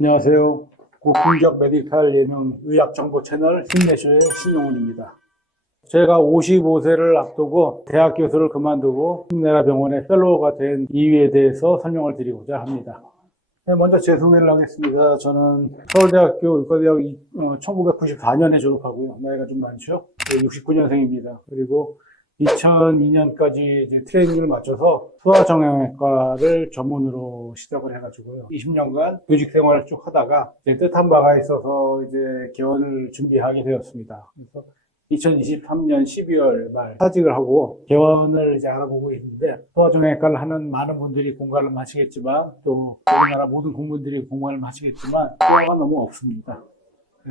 안녕하세요. 고품격 메디칼 예능 의학 정보 채널 힘내쇼의 신용훈입니다. 제가 55세를 앞두고 대학 교수를 그만두고 힘내라 병원의 펠로우가 된 이유에 대해서 설명을 드리고자 합니다. 네, 먼저 제 소개를 하겠습니다. 저는 서울대학교 의과대학 1994년에 졸업하고요. 나이가 좀 많죠? 69년생입니다. 그리고 2002년까지 트레이닝을 마쳐서 소아정형외과를 전문으로 시작을 해가지고요. 20년간 교직 생활을 쭉 하다가 이제 뜻한 바가 있어서 이제 개원을 준비하게 되었습니다. 그래서 2023년 12월 말 사직을 하고 개원을 이제 알아보고 있는데 소아정형외과를 하는 많은 분들이 공간을 마치겠지만 또 우리나라 모든 공무원들이 공간을 마치겠지만 수화가 너무 없습니다.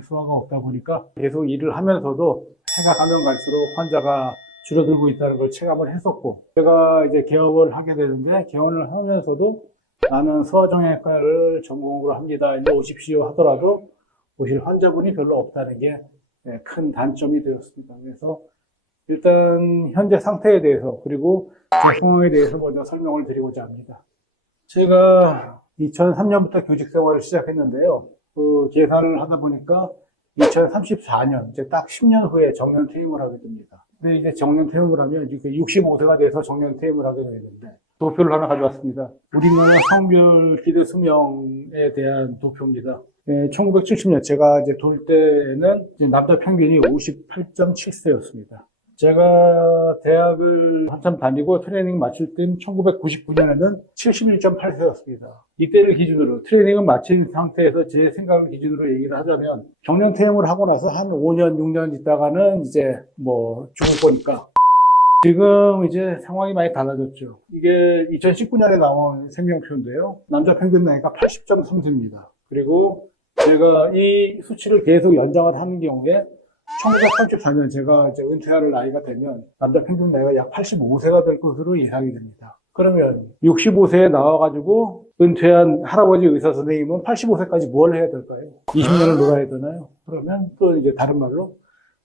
수화가 없다 보니까 계속 일을 하면서도 해가 가면 갈수록 환자가 줄어들고 있다는 걸 체감을 했었고 제가 이제 개업을 하게 되는데 개원을 하면서도 나는 소아정형외과를 전공으로 합니다. 일로 오십시오 하더라도 오실 환자분이 별로 없다는 게 큰 단점이 되었습니다. 그래서 일단 현재 상태에 대해서 그리고 제 상황에 대해서 먼저 설명을 드리고자 합니다. 제가 2003년부터 교직 생활을 시작했는데요. 그 계산을 하다 보니까 2034년 이제 딱 10년 후에 정년 퇴임을 하게 됩니다. 근데 이제 정년 퇴임을 하면 이제 65세가 돼서 정년 퇴임을 하게 되는데 도표를 하나 가져왔습니다. 우리나라 성별 기대 수명에 대한 도표입니다. 예, 1970년 제가 이제 돌 때는 이제 남자 평균이 58.7세였습니다. 제가 대학을 한참 다니고 트레이닝 마칠 땐 1999년에는 71.8세였습니다. 이때를 기준으로 트레이닝을 마친 상태에서 제 생각을 기준으로 얘기를 하자면 정년 퇴임을 하고 나서 한 5년, 6년 있다가는 이제 뭐 죽을 거니까 지금 이제 상황이 많이 달라졌죠. 이게 2019년에 나온 생명표인데요. 남자 평균 나이가 80.3세입니다. 그리고 제가 이 수치를 계속 연장을 하는 경우에 1934년 제가 이제 은퇴할 나이가 되면 남자 평균 나이가 약 85세가 될 것으로 예상이 됩니다. 그러면 65세에 나와가지고 은퇴한 할아버지 의사 선생님은 85세까지 뭘 해야 될까요? 20년을 놀아야 되나요? 그러면 또 이제 다른 말로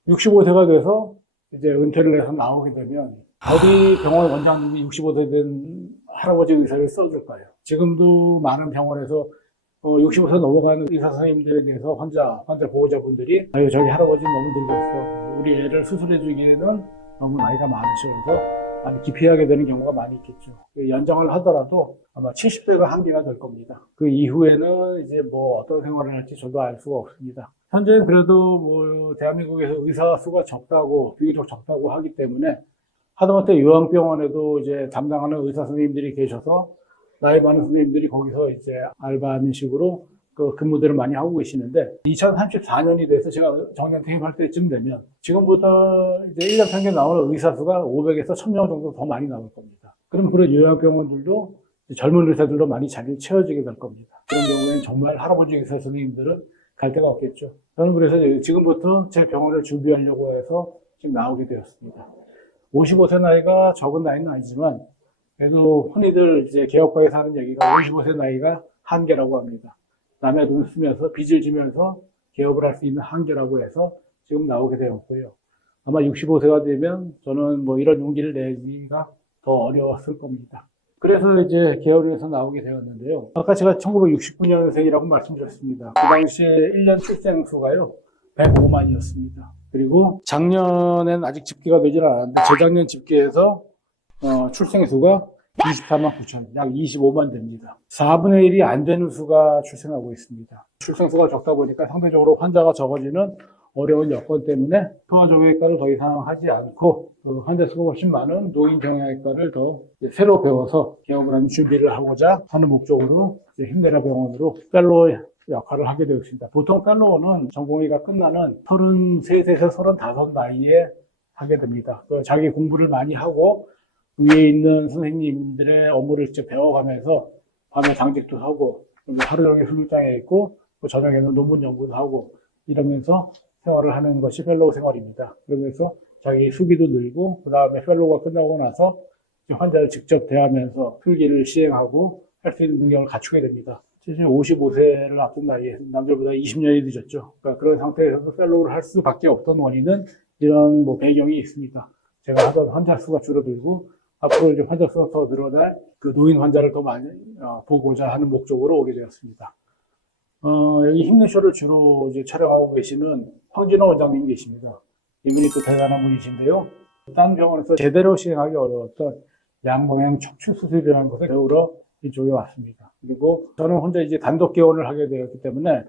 65세가 돼서 이제 은퇴를 해서 나오게 되면 어디 병원 원장님이 65세 된 할아버지 의사를 써줄까요? 지금도 많은 병원에서 어, 65세 넘어가는 의사 선생님들에 대해서 환자, 환자 보호자분들이 아유, 저기 할아버지 너무 늙었어. 우리 애를 수술해주기에는 너무 나이가 많으셔. 그래서 많이 기피하게 되는 경우가 많이 있겠죠. 그 연장을 하더라도 아마 70세가 한계가 될 겁니다. 그 이후에는 이제 뭐 어떤 생활을 할지 저도 알 수가 없습니다. 현재 그래도 뭐 대한민국에서 의사 수가 적다고, 비교적 적다고 하기 때문에 하다못해 요양병원에도 이제 담당하는 의사 선생님들이 계셔서 나이 많은 선생님들이 거기서 이제 알바하는 식으로 그 근무들을 많이 하고 계시는데 2034년이 돼서 제가 정년 퇴임할 때쯤 되면 지금보다 이제 1년 평균 나오는 의사 수가 500에서 1000명 정도 더 많이 나올 겁니다. 그럼 그런 요양병원들도 젊은 의사들로 많이 자리를 채워지게 될 겁니다. 그런 경우에는 정말 할아버지 의사 선생님들은 갈 데가 없겠죠. 저는 그래서 지금부터 제 병원을 준비하려고 해서 지금 나오게 되었습니다. 55세 나이가 적은 나이는 아니지만 그래도 흔히들 이제 개업과에서 하는 얘기가 55세 나이가 한계라고 합니다. 남의 돈을 쓰면서 빚을 지면서 개업을 할 수 있는 한계라고 해서 지금 나오게 되었고요. 아마 65세가 되면 저는 뭐 이런 용기를 내기가 더 어려웠을 겁니다. 그래서 이제 개업을 해서 나오게 되었는데요. 아까 제가 1969년생이라고 말씀드렸습니다. 그 당시에 1년 출생 수가요. 105만이었습니다. 그리고 작년엔 아직 집계가 되질 않았는데 재작년 집계에서 어, 출생 수가 24만 9천, 약 25만 됩니다. 4분의 1이 안 되는 수가 출생하고 있습니다. 출생 수가 적다 보니까 상대적으로 환자가 적어지는 어려운 여건 때문에 소아정형외과를 더 이상 하지 않고 그 환자 수가 훨씬 많은 노인정형외과를 더 새로 배워서 개업을 하는 준비를 하고자 하는 목적으로 힘내라 병원으로 펠로 역할을 하게 되었습니다. 보통 펠로우는 전공의가 끝나는 33세에서 35 나이에 하게 됩니다. 그 자기 공부를 많이 하고 위에 있는 선생님들의 업무를 직접 배워가면서 밤에 당직도 하고 하루 종일 훈육장에 있고 또 저녁에는 논문 연구도 하고 이러면서 생활을 하는 것이 펠로우 생활입니다. 그러면서 자기 수비도 늘고 그 다음에 펠로우가 끝나고 나서 환자를 직접 대하면서 필기를 시행하고 할 수 있는 능력을 갖추게 됩니다. 실제 55세를 앞둔 나이에 남들보다 20년이 늦었죠. 그러니까 그런 상태에서 펠로우를 할 수밖에 없던 원인은 이런 뭐 배경이 있습니다. 제가 하던 환자 수가 줄어들고 앞으로 이제 환자 수가 더 늘어날 그 노인 환자를 더 많이 어, 보고자 하는 목적으로 오게 되었습니다. 어, 여기 힘내쇼를 주로 이제 촬영하고 계시는 황진호 원장님 계십니다. 이분이 또 대단한 분이신데요. 딴 병원에서 제대로 시행하기 어려웠던 양방향 척추 수술이라는 것을 배우러 이쪽에 왔습니다. 그리고 저는 혼자 이제 단독 개원을 하게 되었기 때문에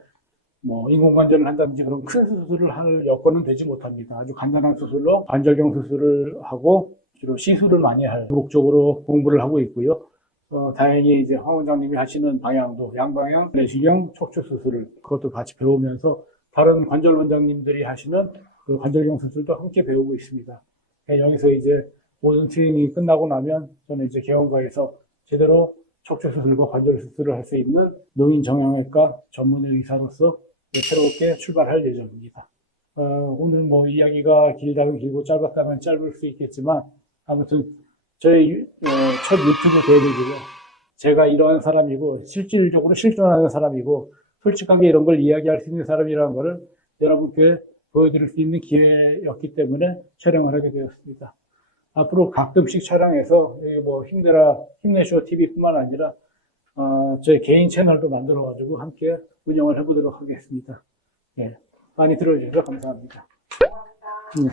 뭐 인공관절을 한다든지 그런 큰 수술을 할 여건은 되지 못합니다. 아주 간단한 수술로 관절경 수술을 하고 주로 시술을 많이 할 목적으로 공부를 하고 있고요. 어, 다행히 이제 황 원장님이 하시는 방향도 양방향 내시경 척추 수술을 그것도 같이 배우면서 다른 관절 원장님들이 하시는 그 관절경 수술도 함께 배우고 있습니다. 예, 여기서 이제 모든 트레이닝이 끝나고 나면 저는 이제 개원과에서 제대로 척추 수술과 관절 수술을 할 수 있는 노인 정형외과 전문의 의사로서 새롭게 출발할 예정입니다. 어, 오늘 뭐 이야기가 길다면 길고 짧았다면 짧을 수 있겠지만 아무튼 저희 유- 어, 첫 유튜브 대회이고요. 제가 이러한 사람이고 실질적으로 실존하는 사람이고 솔직하게 이런 걸 이야기할 수 있는 사람이라는 것을 여러분께 보여드릴 수 있는 기회였기 때문에 촬영을 하게 되었습니다. 앞으로 가끔씩 촬영해서 여기 뭐 힘내라 힘내쇼 TV뿐만 아니라 어, 저희 개인 채널도 만들어가지고 함께 운영을 해보도록 하겠습니다. 예, 많이 들어주셔서 감사합니다. 네.